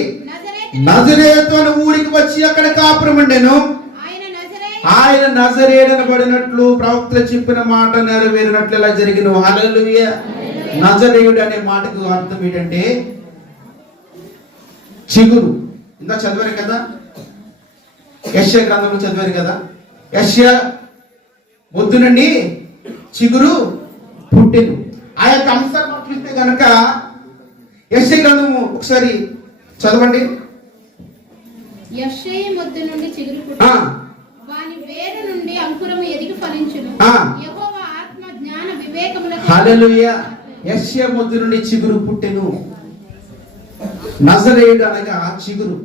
నజరేతు అనే ఊరికి వచ్చి అక్కడ కాపురం ఉండెను. ఆయన నజరేయుడనబడినట్లు ప్రవక్తలు చెప్పిన మాట నెరవేరినట్లు ఇలా జరిగిన. హల్లెలూయా. నజరేయుడు అనే మాటకు అర్థం ఏంటంటే చిగురు. ఇందా చదివారు కదా, యెషయా గ్రంథంలో చదివారు కదా, యెషయా మొద్దు నుండి చిగురు పుట్టెను. ఆ యొక్క అంశాన్ని చూస్తే కనుక యెషయా గ్రంథము ఒకసారి చదవండి. యెషయా మొద్దు నుండి చిగురు పుట్టెను, వాని వేరు నుండి అంకురము ఎదిగి ఫలించును. యెహోవా ఆత్మ జ్ఞాన వివేకములకు. హల్లెలూయా. యెషయా మొద్దు నుండి చిగురు పుట్టెను. నజరేయుడు అనగా చిగురు,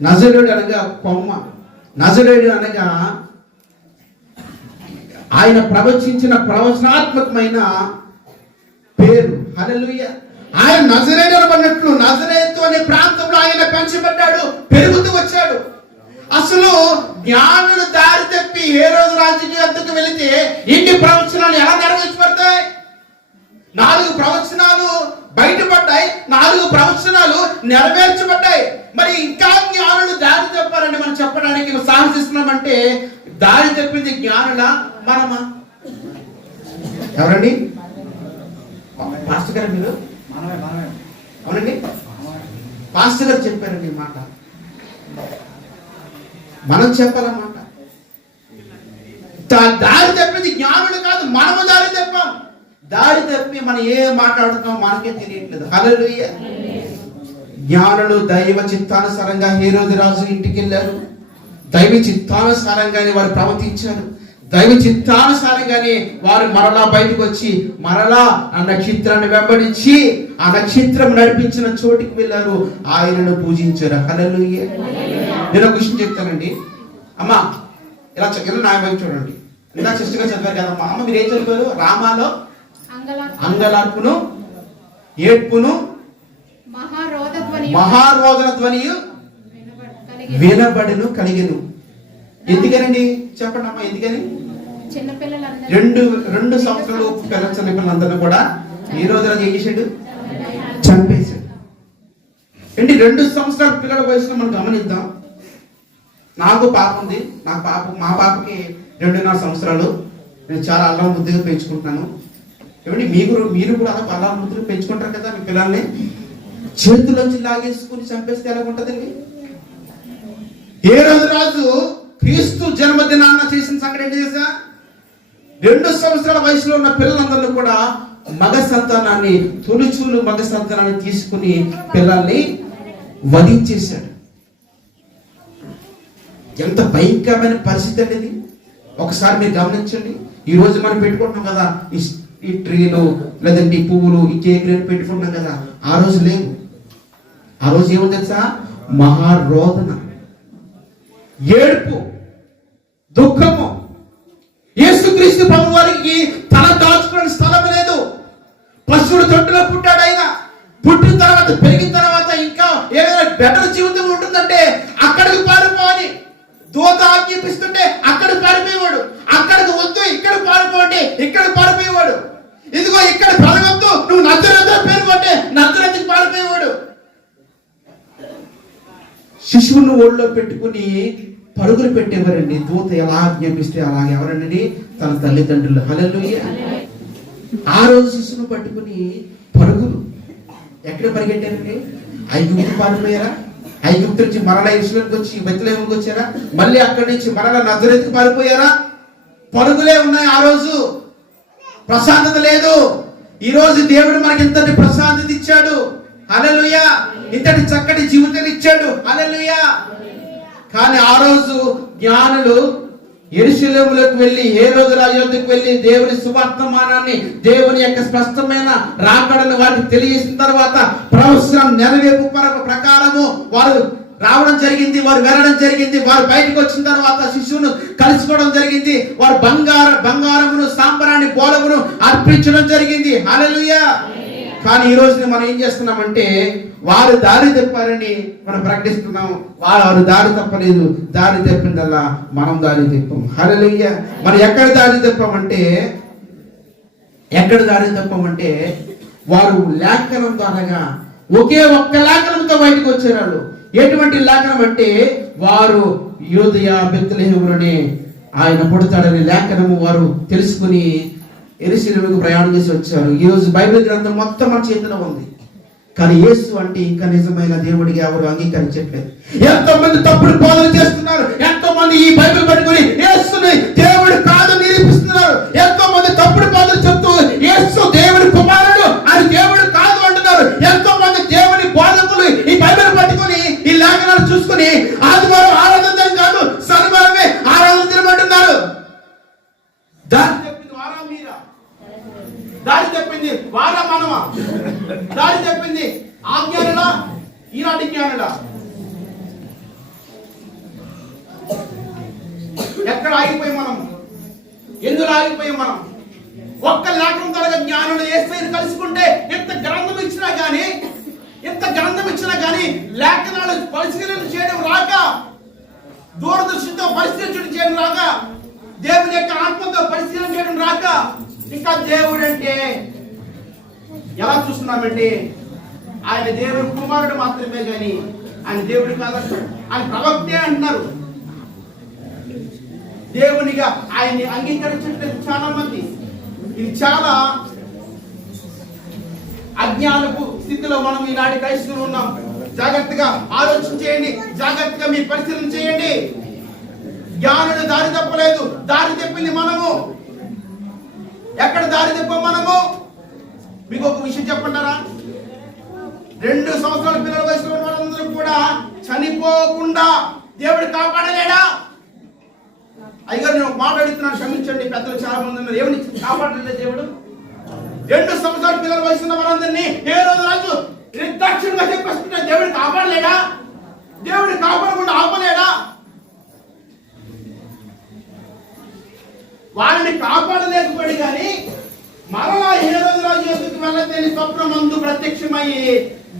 నజరేయుడు అనగా కొమ్మ, నజరేయుడు అనగా ఆయన ప్రవచించిన ప్రవచనాత్మకమైన పేరు. హల్లెలూయా. ఆయన నజరేయుడు అనబడినట్లు నజరేతు అనే ప్రాంతంలో ఆయన పెంచబడ్డాడు, పెరుగుతూ వచ్చాడు. అసలు జ్ఞానులు దారి తప్పి హేరోదు రాజుకి వద్దకు వెళితే ఇన్ని ప్రవచనాలు ఎలా నెరవేర్చబడతాయి? 4 ప్రవచనాలు బయటపడ్డాయి, 4 ప్రవచనాలు నెరవేర్చబడ్డాయి. మరి ఇంకా జ్ఞానులు దారి తప్పారని మనం చెప్పడానికి సాహసిస్తున్నామంటే దారి తప్పింది జ్ఞానులా మనమా? ఎవరండి? పాస్టర్ గారు మీరు? అవునండి, పాస్టర్ గారు చెప్పారండి ఈ మాట. మనం చెప్పాలన్నమాట. దారి తప్పింది జ్ఞానులు కాదు, మనము దారి తప్పాం. దారి తప్పి మనం ఏం మాట్లాడుతున్నాం మనకే తెలియట్లేదు. హల్లెలూయా. జ్ఞానులు దైవ చిత్తానుసారంగా హేరోదు రాజు ఇంటికి వెళ్ళారు. దైవ చిత్తానుసారంగానే వారు ప్రవర్తించారు. దైవ చిత్తానుసారంగానే వారు మరలా బయటకు వచ్చి మరలా ఆ నక్షత్రాన్ని వెంబడించి ఆ నక్షత్రం నడిపించిన చోటికి వెళ్ళారు, ఆయనను పూజించారు. హల్లెలూయా. నేను ఒక విషయం చెప్తానండి. అమ్మా ఇలా నా వైపు చూడండి. ఇలా సిస్టర్గా చదివారు కదమ్మా. అమ్మ మీరు ఏం చదివారు? రామాలో అంగలార్పును ఏడ్పును మహారోదన ధ్వనియు వినబడును కలిగెను. ఎందుకనండి చెప్పండి అమ్మా, ఎందుకని? రెండు సంవత్సరాలు చిన్న పిల్లలందరినీ కూడా ఈ రోజు ఏం చేశాడు? చంపేశాడు. ఏంటి 2 సంవత్సరాల పిల్లల వయసులో మనం గమనిద్దాం. నాకు పాప ఉంది. మా పాపకి 2.5 సంవత్సరాలు. నేను చాలా అల్లం ముద్దుగా పెంచుకుంటున్నాను. ఏమండి మీరు కూడా అలా అల్లం ముద్దుగా పెంచుకుంటారు కదా మీ పిల్లల్ని. చేతుల్లోంచి లాగేసుకుని చంపేస్తే ఎలా ఉంటుందండి? హేరోదు రాజు క్రీస్తు జన్మదినాన్న చేసిన సంగతి ఏంటి చేసా? 2 సంవత్సరాల వయసులో ఉన్న పిల్లలందరినీ కూడా మగ సంతానాన్ని, తొలిచూలు మగ సంతానాన్ని తీసుకుని పిల్లల్ని వధించేశాడు. ఎంత భయంకరమైన పరిస్థితి అండి ఇది. ఒకసారి మీరు గమనించండి. ఈ రోజు మనం పెట్టుకుంటున్నాం కదా ఈ ట్రీలు, లేదంటే ఈ పువ్వులు, ఈ కేకులు పెట్టుకుంటున్నాం కదా. ఆ రోజు లేవు. ఆ రోజు ఏమో తెలుసా? మహారోదన, ఏడుపు, దుఃఖము. యేసుక్రీస్తు ప్రభు వారికి తల దాచుకునే స్థలం లేదు. పశువుడు తొట్టులో పుట్టాడు ఆయన. పుట్టిన తర్వాత పెరిగిన తర్వాత ఇంకా ఏదైనా బెటర్ జీవితం ఉంటుందంటే అక్కడికి పారిపోవాలి. దూత ఆజ్ఞాపిస్తుంటే అక్కడ పారిపోయేవాడు. అక్కడికి వద్దు ఇక్కడ పారిపోండి, ఇక్కడ పారిపోయేవాడు. ఇదిగో ఇక్కడ బ్రతకొద్దు, నువ్వు నజరేతు పేరు అంటే నజరేతుకి పారిపోయేవాడు. శిశువును ఒళ్ళో పెట్టుకుని పరుగులు పెట్టేవారండి. దూత ఎలా ఆజ్ఞాపిస్తే అలాగే. ఎవరండి? తన తల్లిదండ్రులు. హల్లెలూయా. ఆ రోజు శిశువును పట్టుకుని పరుగులు. ఎక్కడ పరిగెట్టారండి? ఐగుప్తు పారిపోయారా? ఐగుప్తు నుంచి మరలా ఇశ్రాయేలుకి వచ్చి బెత్లెహేముకి వచ్చారా? మళ్ళీ అక్కడి నుంచి మరలా నజరేతుకి పారిపోయారా? పరుగులే ఉన్నాయి. ఆ రోజు ప్రశాంతత లేదు. ఈ రోజు దేవుడు మనకి ఇంతటి ప్రశాంతత ఇచ్చాడు. హల్లెలూయా. ఇంతటి చక్కటి జీవితాన్ని ఇచ్చాడు. హల్లెలూయా. కానీ ఆ రోజు జ్ఞానులు యెరూషలేములోకి వెళ్ళి హేరోదు రాజు వద్దకు వెళ్ళి దేవుని సువర్తమానాన్ని, దేవుని యొక్క స్పష్టమైన రాకడను వారికి తెలియజేసిన తర్వాత ప్రవచనం నెరవేర్పు ప్రకారము వారు రావడం జరిగింది. వారు వెళ్ళడం జరిగింది. వారు బయటకు వచ్చిన తర్వాత శిశువును కలుసుకోవడం జరిగింది. వారు బంగారమును, సాంబ్రాణి, బోళమును అర్పించడం జరిగింది. హల్లెలూయా. కానీ ఈ రోజు మనం ఏం చేస్తున్నామంటే వారు దారి తప్పారని మనం ప్రకటిస్తున్నాం. వారు దారి తప్పలేదు. దారి తప్పిందల్లా మనం దారి తప్పాం. హల్లెలూయా. మరి ఎక్కడ దారి తప్పామంటే వారు లేఖనం ద్వారాగా ఒకే ఒక్క లేఖనంతో బయటకు వచ్చారు. వాళ్ళు ఎటువంటి లేఖనం అంటే వారు యూదయ బెత్లెహేములోనే ఆయన పుడతాడని లేఖనము వారు తెలుసుకుని యెరూషలేముకు ప్రయాణం చేసి వచ్చారు. ఈ రోజు బైబిల్ గ్రంథం మొత్తం మన చేతిలో ఉంది. కానీ యేసు అంటే ఇంకా నిజమైన దేవుడికి ఎవరు అంగీకరించట్లేదు. ఎంతో మంది తప్పుడు బోధన చేస్తున్నారు. ఎంతో మంది ఈ బైబిల్ పట్టుకొని యేసుని దేవుడు కాదు నిరూపిస్తున్నారు. ఎంతో మంది తప్పుడు బోధన చెప్తూ యేసు దేవుడి కుమారుడు అని దేవుడు కాదు అంటున్నారు. ఎంతో మంది దేవుని బోధకులు ఈ బైబిల్ పట్టుకొని ఈ లేఖనాలు చూసుకుని ఆదివారం ఆరాధన కాదు శనివారమే ఆరాధన తినమంటున్నారు. దారి తప్పింది వారా మనమా? దారి తప్పింది ఆ జ్ఞానులా, ఈనాటి జ్ఞానులా? ఎక్కడ ఆగిపోయి మనం ఎందులో ఆగిపోయాం మనం? ఒక్క లేఖనం ద్వారా జ్ఞానులు యేసయ్యను కలుసుకుంటే ఎంత గ్రంథం ఇచ్చినా గానీ లేఖనాలు పరిశీలన చేయడం రాక, దూరదృష్టితో పరిశీలన చేయడం రాక, దేవుని యొక్క ఆత్మతో పరిశీలన చేయడం రాక, ఇంకా దేవుడు అంటే ఎలా చూస్తున్నామంటే ఆయన దేవుడి కుమారుడు మాత్రమే కానీ ఆయన దేవుడు కాదంటాడు. ఆయన ప్రవక్తే అంటున్నారు. దేవునిగా ఆయన్ని అంగీకరించట్లేదు చాలా మంది. ఇది చాలా అజ్ఞానపు స్థితిలో మనం ఈనాటి క్రైస్తవులు ఉన్నాం. జాగ్రత్తగా ఆలోచన చేయండి, జాగ్రత్తగా మీ పరిశీలన చేయండి. జ్ఞానుడు దారి తప్పలేదు, దారి తప్పింది మనము. ఎక్కడ దారి తప్ప మనము? మీకు ఒక విషయం చెప్పంటారా? 2 సంవత్సరాల పిల్లల వయసులో ఉన్న వాళ్ళందరూ కూడా చనిపోకుండా దేవుడు కాపాడలేడా? అయ్యగారు నేను మాట్లాడుతున్నాను, క్షమించండి. పెద్దలు చాలా మంది ఉన్నారు. ఏమని కాపాడలేదు దేవుడు? 2 సంవత్సరాల పిల్లల వయసు ఉన్న వారందరినీ హేరోదు రాజు నిర్దాక్షిణ్యంగా చెప్పేస్తుంటే దేవుడు కాపాడలేడా? దేవుడు కాపాడకుండా ఆపలేడా? వారిని కాపాడలేకపోయాడు కానీ మరలా హేరోదు రాజు ఎదుగు వెళ్ళలేని స్వప్నమందు ప్రత్యక్షమయ్యి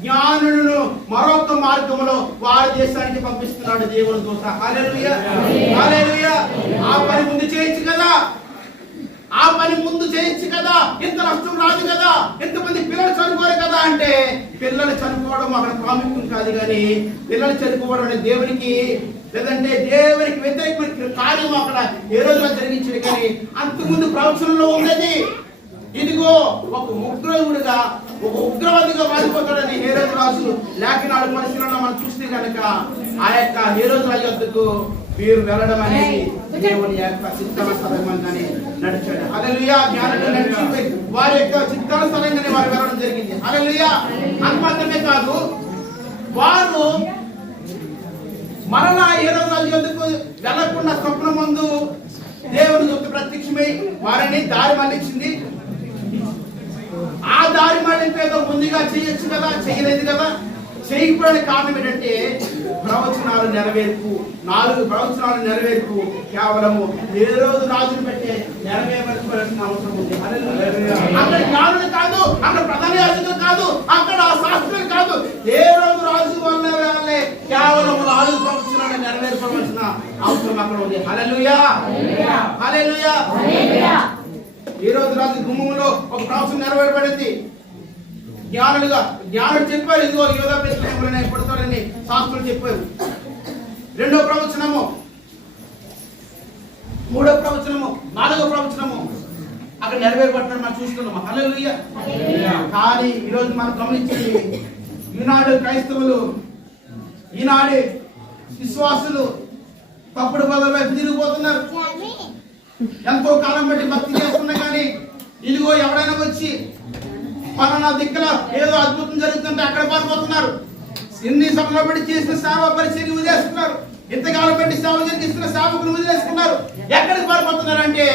జ్ఞానులను మరొక మార్గంలో వారి దేశానికి పంపిస్తున్నాడు దేవుని దూత. హల్లెలూయా, హల్లెలూయా. ఆ పని ముందు చేయొచ్చు కదా, ఇంత నష్టం రాదు కదా, ఎంతమంది పిల్లలు చనిపోరు కదా అంటే, పిల్లలు చనిపోవడం అక్కడ ప్రాముఖ్యం కాదు కానీ పిల్లలు చనిపోవడం అనేది దేవునికి, లేదంటే దేవునికి వ్యతిరేకమైన కార్యం అక్కడ ఏ రోజులో జరిగించింది. కానీ అంతకుముందు ప్రవచనంలో ఉన్నది. ఇదిగో ఒక ఉగ్రవుడిగా, ఒక ఉగ్రవాదిగా మారిపోతాడని హేరోదు రాజు లేఖనాలు పరిశీలన మనం చూస్తే కనుక ఆ యొక్క హేరోదు రాజు వద్దకు వీరు వెళ్ళడం అనేది దేవుని యొక్క చిత్తానుసారంగానే నడిచాడు. హల్లెలూయా. జ్ఞానులు నడిచి వారి యొక్క చిత్తానుసారంగానే వారు వెళ్ళడం జరిగింది. హల్లెలూయా. అంత మాత్రమే కాదు, వారు మరలా హేరోదు రాజు వద్దకు వెళ్ళకుండా స్వప్నమందు దేవుని యొక్క ప్రత్యక్షమై వారిని దారి మళ్ళించింది. ఆ దారి మళ్ళింపేదో ముందుగా చేయొచ్చు కదా, చేయలేదు కదా. చేయకపోవడానికి కారణం ఏంటంటే ప్రవచనాలు నెరవేర్పు, 4 ప్రవచనాలు నెరవేర్పు కేవలము హేరోదు రాజును పెట్టే నెరవేర్చుకోవాల్సిన అవసరం ఉంది. అక్కడ జ్ఞానులు కాదు, అక్కడ ప్రధాన యాజకులు కాదు, అక్కడ శాస్త్రులు కాదు, హేరోదు రాజు వల్లే కేవలం 4 ప్రవచనాలు నెరవేర్చుకోవాల్సిన అవసరం అక్కడ ఉంది. హల్లెలూయా, హల్లెలూయా. హేరోదు రాజు గుమ్మంలో ఒక ప్రవచనం నెరవేరబడింది. జ్ఞానుడు చెప్పారు, ఇదిగో యోధా బెత్లెహేములోనే పుడతాడని శాస్త్రులు చెప్పారు. 2వ ప్రవచనము, 3వ ప్రవచనము, 4వ ప్రవచనము అక్కడ నెరవేరబడ్డాడు మనం చూస్తున్నాము. హల్లెలూయా. కానీ ఈరోజు మనం గమనించింది, ఈనాడు క్రైస్తవులు, ఈనాడు విశ్వాసులు తప్పుడు బదుల వైపు తిరిగిపోతున్నారు. ఎంతో కాలం బట్టి భక్తి చేస్తున్నా కానీ ఇదిగో ఎవరైనా వచ్చి పలానా దిక్కుల ఏదో అద్భుతం జరుగుతుంటే అక్కడ పారిపోతున్నారు. ఎన్ని సమయంలో బట్టి చేసిన సేవ పరిచయం వదిలేస్తున్నారు. ఇంతకాలం బట్టి సేవ జరిగిస్తున్న సేవకులు వదిలేసుకున్నారు. ఎక్కడికి పారిపోతున్నారు అంటే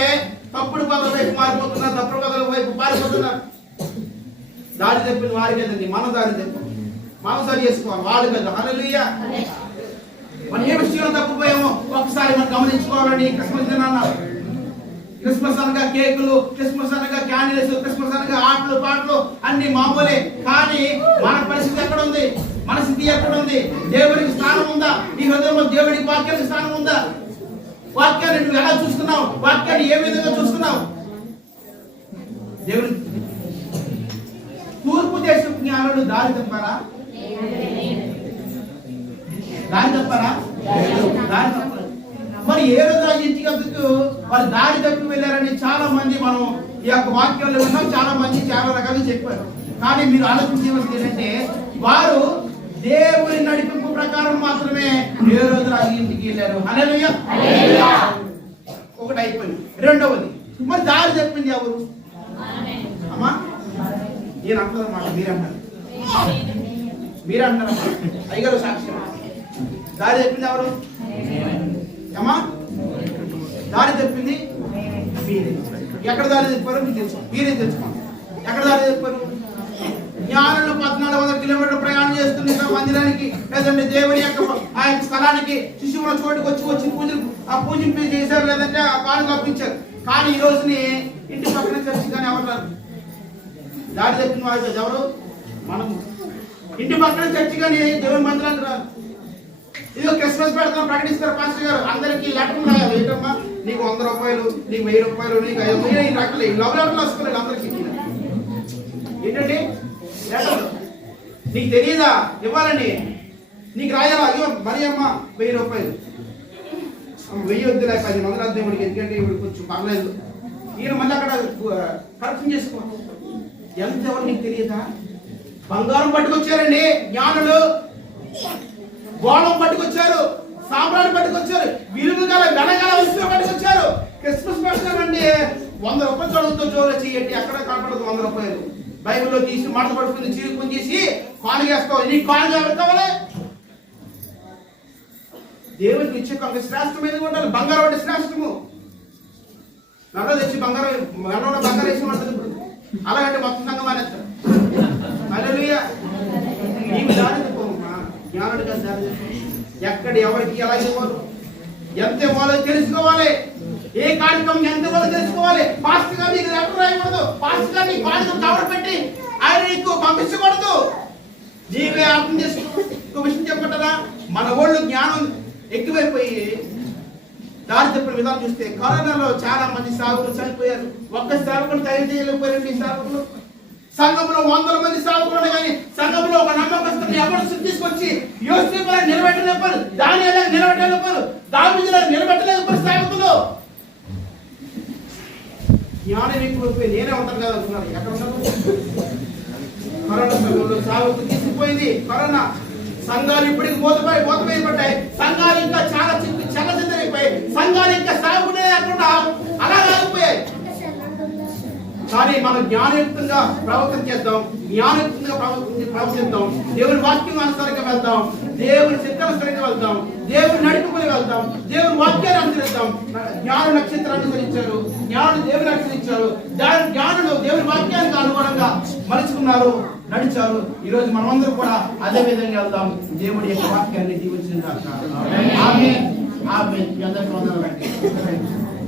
తప్పుడు పదవుల వైపు మారిపోతున్నారు, తప్పుడు పదవుల వైపు పారిపోతున్నారు. దారి తప్పిన వారికి కదండి, మనం దారి తప్పాం, మనం సరి చేసుకోవాలి, వాళ్ళు కదా. హల్లెలూయా. మనం ఏ విషయంలో తప్పిపోయామో ఒకసారి మనం గమనించుకోవాలండి. క్రిస్మస్ దినాన, క్రిస్మస్ అనగా కేకులు, క్రిస్మస్ అనగా క్యాండిల్స్, క్రిస్మస్ అనగా ఆటలు పాటలు అన్ని మామూలే. కానీ మన పరిస్థితి ఎక్కడ ఉంది? మన స్థితి ఎక్కడ ఉంది? దేవుడికి స్థానం ఉందా? నీ హృదయంలో దేవుడికి వాక్యానికి స్థానం ఉందా? వాక్యాన్ని నువ్వు ఎలా చూస్తున్నావు? వాక్యాన్ని ఏ విధంగా చూస్తున్నావు? దేవుడు తూర్పు దేశం జ్ఞానులు దారి తప్పారా? దారి తప్పారా? దారి తప్పారు. మరి హేరోదు రాజు ఇంటికి వద్దకు వాళ్ళు దారి తప్పి వెళ్ళారని చాలా మంది మనం ఈ యొక్క వాక్యాల్లో విన్నాం. చాలా మంది చాలా రకాలుగా చెప్పారు. కానీ మీరు ఆలోచించవలసింది ఏంటంటే వారు దేవుని నడిపింపు ప్రకారం మాత్రమే హేరోదు రాజు ఇంటికి వెళ్ళారు. హల్లెలూయా. ఒకటి అయిపోయింది. 2వది, మరి దారి తప్పింది ఎవరు? అమ్మా నేను అంటారన్నమాట, మీరు అంటారమ్మా. అయ్యగారు సాక్షి. దారి తప్పింది ఎవరు? అమ్మా దారి తప్పింది మీరే. ఎక్కడ దారి తప్పారు మీకు తెలుసు, మీరే తెలుసుకోండి. ఎక్కడ దారి తప్పారు? జ్ఞానులు 1400 కిలోమీటర్లు ప్రయాణం చేస్తున్న మందిరానికి, లేదంటే దేవుని యొక్క ఆ యొక్క స్థలానికి శిశువుల చోటుకు వచ్చి పూజలు పూజింపు చేశారు, లేదంటే ఆ కాలు కప్పించారు. కానీ ఈ రోజుని ఇంటి పక్కన చర్చి కానీ ఎవరు రారు. దాడి తప్పిన వాళ్ళు ఎవరు? మనము. ఇంటి పక్కన చర్చి కానీ దేవుని మందిరానికి రారు. ఇదిగో క్రిస్మస్ పెడతాం ప్రకటిస్తారు పాస్టర్ గారు, అందరికి లెటర్ రాయాలి. ఏంటమ్మా, నీకు 100 రూపాయలు, నీకు 1000 రూపాయలు, నీకు 500, ఈ రకాలు లవ్ లెటర్లు వస్తున్నాయి అందరికి. ఏంటండి లెటర్? నీకు తెలియదా ఇవ్వాలని? నీకు రాయాలా? అయ్యో మరి అమ్మ 1000 రూపాయలు, 1000 వద్దులే 1000 వద్దు ఇవిడికి, ఎందుకంటే ఇవిడు కొంచెం పర్లేదు. ఈయన మళ్ళీ అక్కడ కరెక్షన్ చేసుకో. ఎంత ఎవరు నీకు తెలియదా? బంగారం పట్టుకొచ్చారండి జ్ఞానులు, గోళం పట్టుకొచ్చారు, సాంబ్రాన్ని పట్టుకొచ్చారు, విలువ గల వెనగల వస్తువు పట్టుకొచ్చారు. క్రిస్మస్ పెడతామండి 100 రూపాయలు చదువుతో జోరు చెయ్యండి, ఎక్కడ కనపడదు 100 రూపాయలు. బైబిల్లో తీసి మడత పడుతుంది, చీరుకొని చేసి కానుగేస్తావు. నీకు కానుగ ఎవరు కావాలి? దేవుడికి ఇచ్చే ఒక శ్రేష్టమైనది ఉండాలి. బంగారం అంటే శ్రేష్టము. నల్ల తెచ్చి బంగారం వేసి ఉంటుంది. అలాగంటే మొత్తం సంఘం అనేస్తారు. హల్లెలూయా. నీకు దారి చెప్పమ్మా, జ్ఞానుడి గారు దారి చెప్పు. ఎక్కడ ఎవరికి ఎలా ఇవ్వాలి, ఎంత ఇవ్వాలో తెలుసుకోవాలి. ఏ కార్యక్రమం ఎంత ఇవ్వాలో తెలుసుకోవాలి. పాస్టర్ గారు నీకు లెటర్ రాయకూడదు, పాస్టర్ గారు నీకు కార్యక్రమం కవర్ పెట్టి ఆయన నీకు పంపించకూడదు. నీవే అర్థం చేసుకో. ఇంకో విషయం చెప్పటరా, మన వాళ్ళు జ్ఞానం ఎక్కువైపోయి దారి చెప్పిన విధానం చూస్తే కరోనాలో చాలా మంది సాగులు చనిపోయారు. ఒక్క సేవకులు తయారు చేయలేకపోయారండి. సాగులు సంఘంలో 100 మంది సాగులు కానీ సంఘంలో ఒక నమ్మకస్తుని ఎవరు తీసుకొచ్చి యోసేపులను నిలబెట్టలేకపోయారు, దానియేలును నిలబెట్టలేకపోయారు, దావీదును నిలబెట్టలేకపోయారు. సాగులు జ్ఞానం ఎక్కువైపోయి నేనే ఉంటాను కదా అనుకున్నారు. ఎక్కడ ఉన్నారు? కరోనా సమయంలో సాగుకు తీసుకుపోయింది కరోనా. సంఘాలు ఇప్పటికి మూతపడ్డాయి. సంఘాలు ఇంకా చాలా చల్లచెదరైపోయాయి. సంఘాలు ఇంకా సాగునే లేకుండా అలా ఆగిపోయాయి. కానీ మనం జ్ఞానయుక్తంగా ప్రవర్తన చేద్దాం, జ్ఞానయుక్తంగా ప్రవర్తిద్దాం, దేవుని వాక్యం అనుసరంగా వెళ్దాం, దేవుని చిత్తానుసరంగా వెళ్దాం, దేవుని నడుపుకొని వెళ్దాం, దేవుని వాక్యాన్ని అనుసరిద్దాం. జ్ఞాను నక్షత్రాన్ని అనుసరించారు, జ్ఞానుడు దేవుని అనుసరించారు, జ్ఞానులు దేవుని వాక్యానికి అనుగుణంగా మలుచుకున్నారు, నడిచారు. ఈ రోజు మనమందరం కూడా అదే విధంగా వెళ్దాం. దేవుడి యొక్క వాక్యాన్ని దీవించిన ఆమేన్. ఆమేన్. మీ అందరికీ వందనాలు.